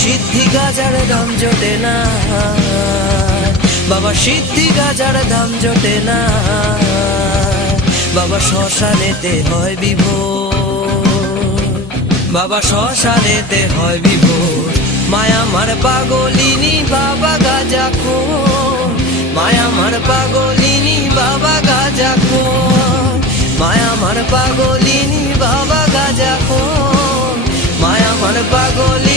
সিদ্ধি গাজার দাম জোটে না, বাবা সিদ্ধি গাজার দাম জোটে না, বাবা শ্মশানেতে হয় বিভোর, বাবা শ্মশানেতে হয় বিভোর। মায়া মার পাগলিনী বাবা গাজা খোর, মায়া মার পাগলিনী বাবা গাজা খোর, মায়া মার পাগলিনী বাবা গাজা খোর, মায়া মার পাগলিনী